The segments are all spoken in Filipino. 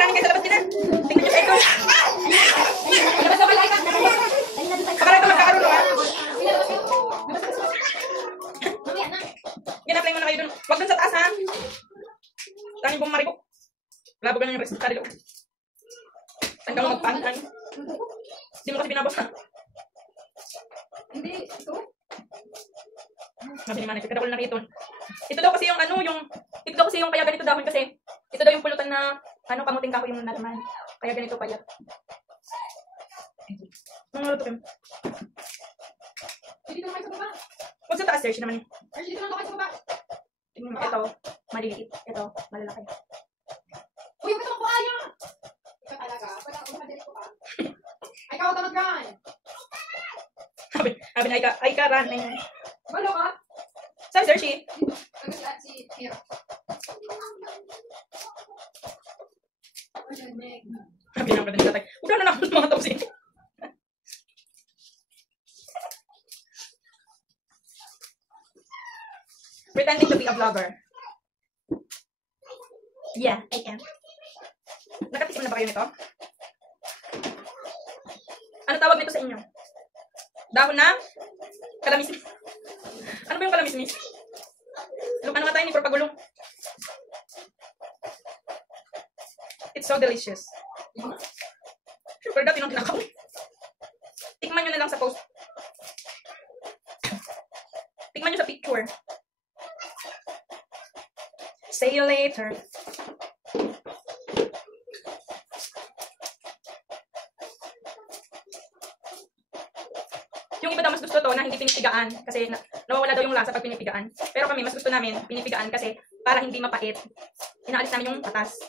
namin kayo sa labas din na. Tingnan nyo sa ito. Labas na malay ka. Baka ito magkakaroon naman. Yan, apply mo na kayo dun. Huwag dun sa taas ha. Tangin pong maribok. Labo ka na yung resulta dito. Saan ka mo magpantan? Hindi mo kasi binabas ha. Hindi, ito. Sabi ni Manay, kada ko lang nakita. Ito daw kasi yung ano, ito daw kasi yung kaya ganito dahon kasi ito daw yung pulutan na ano, kamuting kahoy yung nalaman. Kaya ganito pala. Mga luto kayo. Dito na kayo sa baba. Huwag sa taas, search naman yun. Ay, dito na kayo sa baba. Tingnan mo, ito, maliliit. Ito, malalaki. Uy, huwag ka naman buhaya. Ikaw talaga. Wala akong madalit ko pa. Ay, ikaw tamad gan. Sabi na, ay ka, ran. Balo ka. Saan, search Si Hero. Sabi na, pwede tatay. Huwag na nakapos mga tausin. Pretending to be a vlogger. Yeah, I can. Nakatikim na ba kayo nito? Ano tawag nito sa inyo? Dahon na? Kalamismis. Ano ba yung kalamismis? Ano nga tayo ni Propagulong? It's so delicious. Super dati nung kinakaw. Tikman nyo na lang sa post. Tikman nyo sa picture. See you later. Yung iba daw mas gusto to na hindi pinipigaan kasi nawawala daw yung lasa pag pinipigaan. Pero kami mas gusto namin pinipigaan kasi para hindi mapait. Inaalis namin yung patas.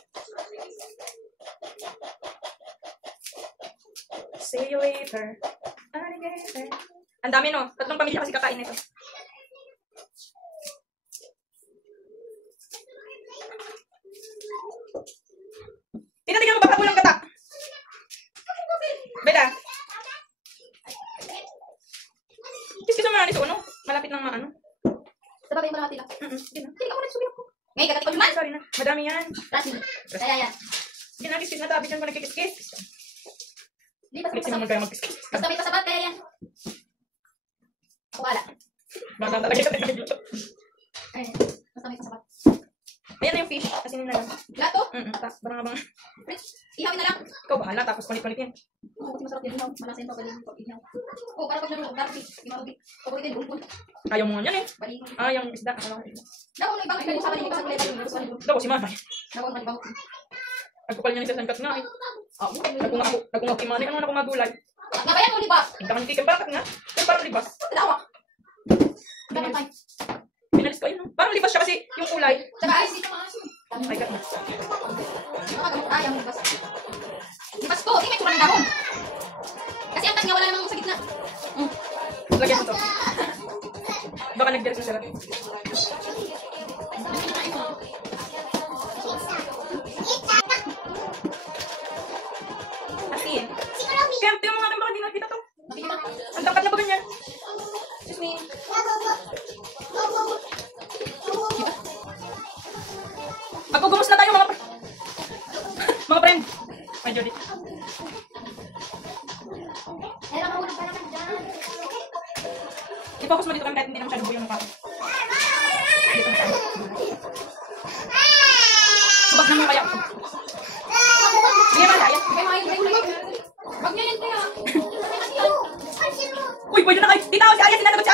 See you later. Alligator. Ang dami no. 3 pamilya kasi kakain nito. Tinatingnan mo baka kulang kata. Beda. Kiss mo na nito, ano? Malapit nang maano. Sabagay mo lahat nila. Hindi na. Hindi ka muna sumiyak ko. Ngayon, kakatik ko naman. Sorry na. Madami yan. Rasmi. Kaya yan. Hindi na, kiss na. Tabi dyan ko nagkikis-kiss. Hindi, basta Kasi naman kayo mag-kiss. basta may pasabat, kaya yan. Wala. Baka talaga siya nagkikis. Ay, basta may pasabat. Ayan na yung fish. Asinin na lang. Lato? Barang-abang. Ihawin na lang. Ikaw bahala. Tapos kulit-kulit yan. Oo, kasi masarap din ihaw. Malasin pa galing pag ihaw. Oo, para pag naluto, dapat di marupit. Paborito yung ulpul. Ayaw mo nga yan eh. Balik. Yung isda. Daw, may ibang kayo sa balik. Ibang kulay yung gusto. Daw, si Manay. Daw, may ibang. Nagkupal niya ni Sir Kat nga eh. Nagkungako kay Manay. Ano na kung magulay? Nga ba yan, o libas? Hindi ka man tikim. Bakit nga? Pero parang libas. Dawa. Dapat tayo. Pinalis ko yun. Parang libas siya kasi yung kulay. Tsaka ay, sito mga aso. Ay, kat na. Nakagamot tayo, libas. Libas ko, di may tura ng dahon. Kasi ang tag niya wala namang sa gitna. Lagyan mo to. Baka nag-diret na sila. Asin. Kaya tiyo mga akin baka di nakita to. Ang tangkat na ba ganyan? Excuse me. Magugumos na tayo mga friend. Ay, Jody. I-focus mo dito kami kahit hindi na masyado buo yung mukha. Dito na tayo. Subag naman kaya. Sige na tayo. Wag niya yan kaya. Uy, pwede na kayo. Tita, si Aya, sinanagot si